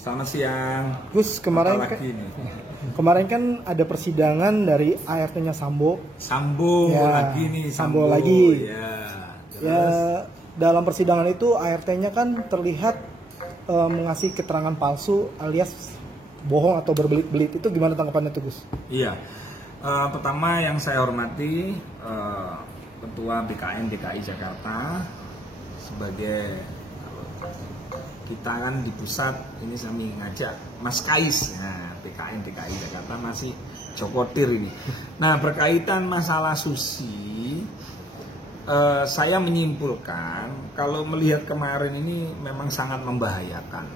Selamat siang. Gus, kemarin kan ada persidangan dari ART-nya Sambo. Sambo Ya, lagi nih. Sambo lagi. Ya, Ya, dalam persidangan itu ART-nya kan terlihat mengasih keterangan palsu alias bohong atau berbelit-belit. Itu gimana tanggapannya tuh, Gus? Iya. Pertama yang saya hormati Ketua BKN DKI Jakarta sebagai kita kan di pusat ini kami ngajak Mas Kais, nah, BKN DKI Jakarta masih Jokotir ini. Nah, berkaitan masalah susi, saya menyimpulkan kalau melihat kemarin ini memang sangat membahayakan.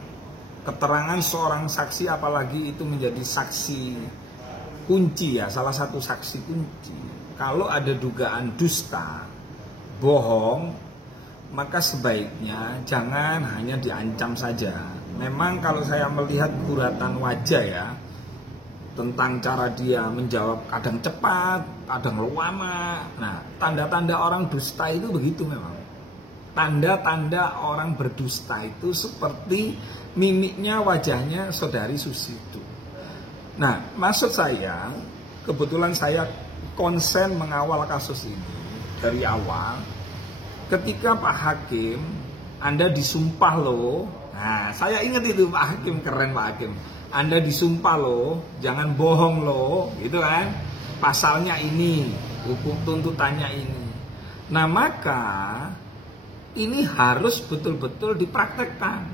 Keterangan seorang saksi, apalagi itu menjadi saksi kunci ya, salah satu saksi kunci. Kalau ada dugaan dusta, bohong, maka sebaiknya jangan hanya diancam saja. Memang kalau saya melihat guratan wajah ya, tentang cara dia menjawab, kadang cepat, kadang lama. Nah, tanda-tanda orang dusta itu begitu memang. Tanda-tanda orang berdusta itu seperti mimiknya, wajahnya saudari Susi itu. Nah, maksud saya, kebetulan saya konsen mengawal kasus ini dari awal. Ketika Pak Hakim, Anda disumpah loh. Nah, saya ingat itu Pak Hakim, keren Pak Hakim. Anda disumpah loh, jangan bohong loh, gitu kan. Pasalnya ini, hukum tuntutannya ini. Nah, maka ini harus betul-betul dipraktekkan.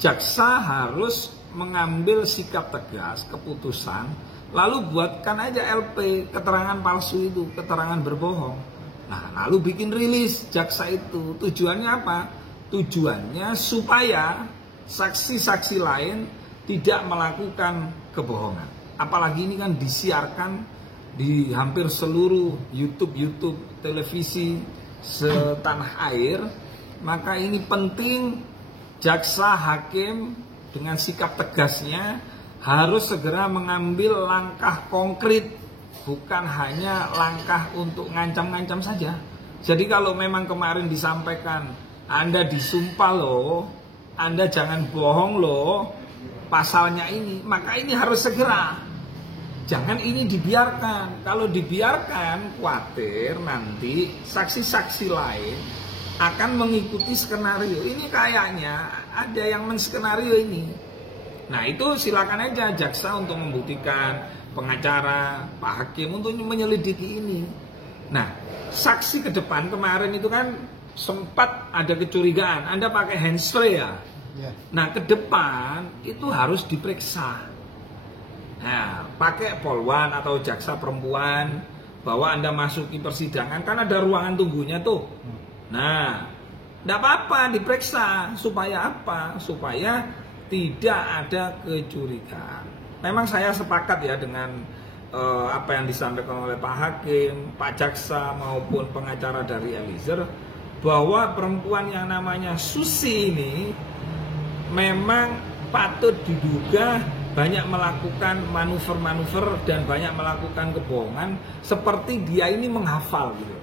Jaksa harus mengambil sikap tegas, keputusan, lalu buatkan aja LP, keterangan palsu itu, keterangan berbohong. Nah, lalu bikin rilis jaksa itu. Tujuannya apa? Tujuannya supaya saksi-saksi lain tidak melakukan kebohongan. Apalagi ini kan disiarkan di hampir seluruh YouTube televisi setanah air. Maka ini penting jaksa, hakim dengan sikap tegasnya harus segera mengambil langkah konkret, bukan hanya langkah untuk ngancam-ngancam saja. Jadi kalau memang kemarin disampaikan, Anda disumpah loh, Anda jangan bohong loh, pasalnya ini, maka ini harus segera. Jangan ini dibiarkan. Kalau dibiarkan, khawatir nanti saksi-saksi lain akan mengikuti skenario. Ini kayaknya ada yang menskenario ini. Nah, itu silakan aja jaksa untuk membuktikan, pengacara, Pak Hakim untuk menyelidiki ini. Nah, saksi ke depan kemarin itu kan sempat ada kecurigaan, Anda pakai handspray ya. Nah, ke depan itu harus diperiksa. Nah, pakai polwan atau jaksa perempuan bahwa Anda masuki persidangan, kan ada ruangan tunggunya tuh. Nah, tidak apa-apa diperiksa. Supaya apa? Supaya tidak ada kecurigaan. Memang saya sepakat ya dengan apa yang disampaikan oleh Pak Hakim, Pak Jaksa maupun pengacara dari Eliezer, bahwa perempuan yang namanya Susi ini memang patut diduga banyak melakukan manuver-manuver dan banyak melakukan kebohongan, seperti dia ini menghafal gitu.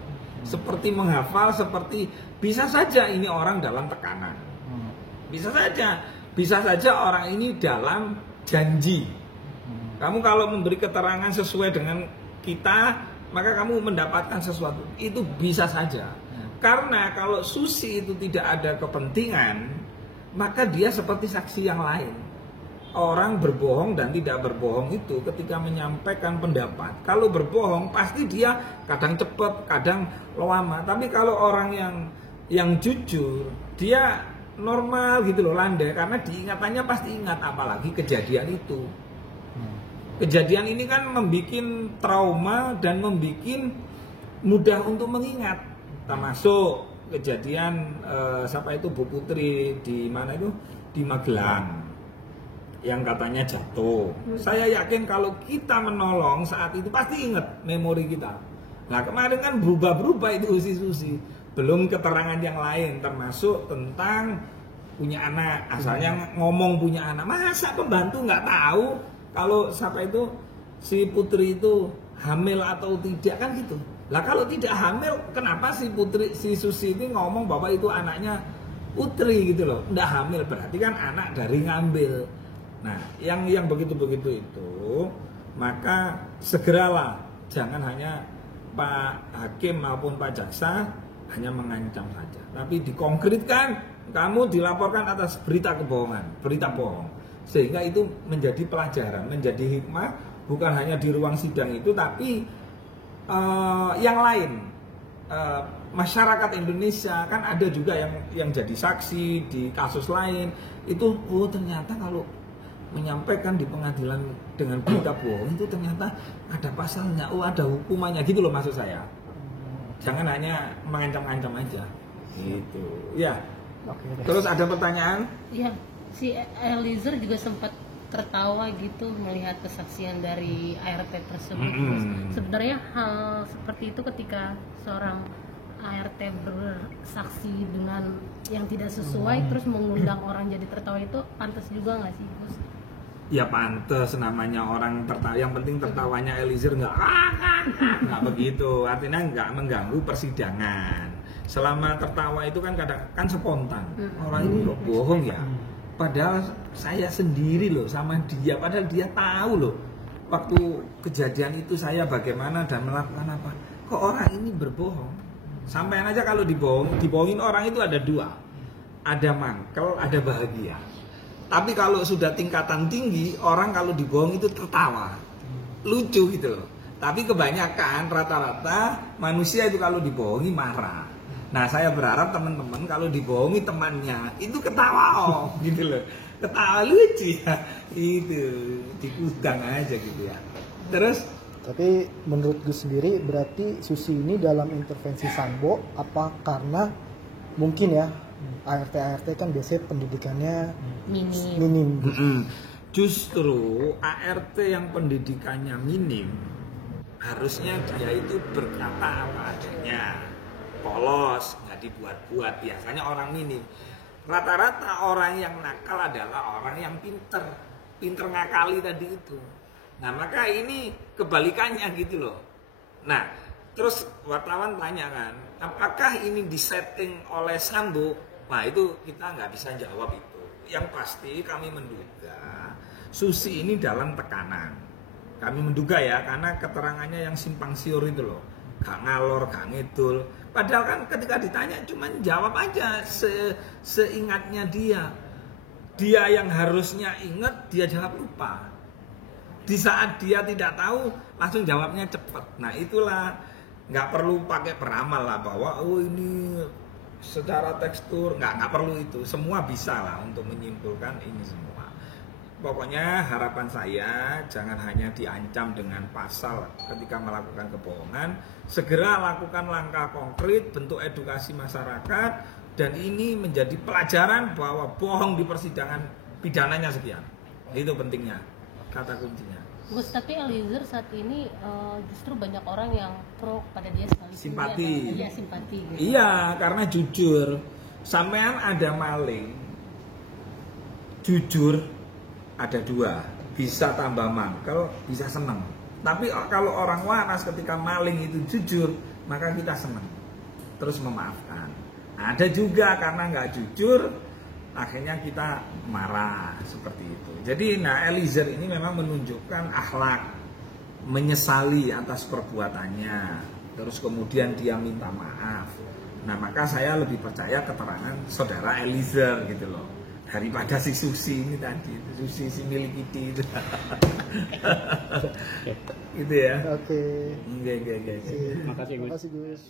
Seperti menghafal, seperti bisa saja ini orang dalam tekanan. Bisa saja orang ini dalam janji. Kamu kalau memberi keterangan sesuai dengan kita, maka kamu mendapatkan sesuatu. Itu bisa saja. Karena kalau Susi itu tidak ada kepentingan, maka dia seperti saksi yang lain. Orang berbohong dan tidak berbohong itu ketika menyampaikan pendapat, kalau berbohong pasti dia kadang cepat, kadang lama. Tapi kalau orang yang jujur, dia normal gitu loh, landai, karena diingatannya pasti ingat, apalagi kejadian itu. Kejadian ini kan membuat trauma dan membuat mudah untuk mengingat, termasuk kejadian siapa itu Bu Putri di mana itu, di Magelang, yang katanya jatuh. Saya yakin kalau kita menolong saat itu pasti ingat memori kita. Nah, kemarin kan berubah-berubah itu Susi. Belum keterangan yang lain, termasuk tentang punya anak. Asalnya ngomong punya anak. Masa pembantu nggak tahu kalau siapa itu, si Putri itu hamil atau tidak, kan gitu. Lah kalau tidak hamil, kenapa si Susi ini ngomong bahwa itu anaknya Putri gitu loh. Nggak hamil, berarti kan anak dari ngambil. Nah, yang begitu-begitu itu, maka segeralah, jangan hanya Pak Hakim maupun Pak Jaksa hanya mengancam saja, tapi dikonkretkan, kamu dilaporkan atas berita kebohongan, berita bohong, sehingga itu menjadi pelajaran, menjadi hikmah, bukan hanya di ruang sidang itu, tapi yang lain. Masyarakat Indonesia kan ada juga yang jadi saksi di kasus lain itu, oh ternyata kalau menyampaikan di pengadilan dengan berita bohong itu ternyata ada pasalnya, oh ada hukumannya gitu loh maksud saya. Jangan hanya mengancam-ancam aja gitu ya. Terus ada pertanyaan? Iya, si Eliezer juga sempat tertawa gitu melihat kesaksian dari ART tersebut. Sebenarnya hal seperti itu ketika seorang ART bersaksi dengan yang tidak sesuai terus mengundang orang jadi tertawa itu pantas juga nggak sih, Gus? Ya pantas, namanya orang tertawa, yang penting tertawanya Eliezer nggak begitu, artinya nggak mengganggu persidangan. Selama tertawa itu kan kadang kan spontan, orang ini loh bohong ya, padahal saya sendiri loh sama dia, padahal dia tahu loh waktu kejadian itu saya bagaimana dan melakukan apa, kok orang ini berbohong. Sampaian aja kalau dibohongin orang itu ada dua, ada mangkel, ada bahagia. Tapi kalau sudah tingkatan tinggi, orang kalau dibohong itu tertawa, lucu gitu loh. Tapi kebanyakan rata-rata manusia itu kalau dibohongi marah. Nah saya berharap teman-teman kalau dibohongi temannya itu ketawa gitu loh, ketawa lucu ya, itu dikudang aja gitu ya. Terus tapi menurut Gus sendiri berarti Susi ini dalam intervensi Sambo apa karena mungkin ya ART kan biasanya pendidikannya minim. Justru ART yang pendidikannya minim harusnya dia itu berkata apa adanya, polos, nggak dibuat-buat. Biasanya orang minim, rata-rata orang yang nakal adalah orang yang pinter ngakali tadi itu. Nah maka ini kebalikannya gitu loh. Nah terus wartawan tanya kan, apakah ini disetting oleh Sambo? Nah itu kita nggak bisa jawab itu. Yang pasti kami menduga Susi ini dalam tekanan. Kami menduga ya, karena keterangannya yang simpang siur itu loh, gak ngalor, gak ngidul. Padahal kan ketika ditanya cuman jawab aja seingatnya dia. Dia yang harusnya ingat, dia jawab lupa. Di saat dia tidak tahu, langsung jawabnya cepat. Nah itulah, nggak perlu pakai peramal lah bahwa oh ini secara tekstur, nggak perlu itu. Semua bisa lah untuk menyimpulkan ini semua. Pokoknya harapan saya jangan hanya diancam dengan pasal ketika melakukan kebohongan, segera lakukan langkah konkret, bentuk edukasi masyarakat, dan ini menjadi pelajaran bahwa bohong di persidangan pidananya sekian. Itu pentingnya, kata kuncinya. Gus, tapi Eliezer saat ini justru banyak orang yang pro pada dia sekali. Simpati. Iya, simpati gitu. Iya, karena jujur. Sampean ada maling, jujur ada dua, bisa tambah mangkel, bisa seneng. Tapi kalau orang waras ketika maling itu jujur, maka kita seneng, terus memaafkan. Ada juga karena nggak jujur, akhirnya kita marah seperti itu. Jadi Eliezer ini memang menunjukkan akhlak, menyesali atas perbuatannya, terus kemudian dia minta maaf. Nah maka saya lebih percaya keterangan saudara Eliezer gitu loh, daripada si Susi ini tadi, Susi si milik itu. Gitu ya. Oke. Oke. Makasih Gus.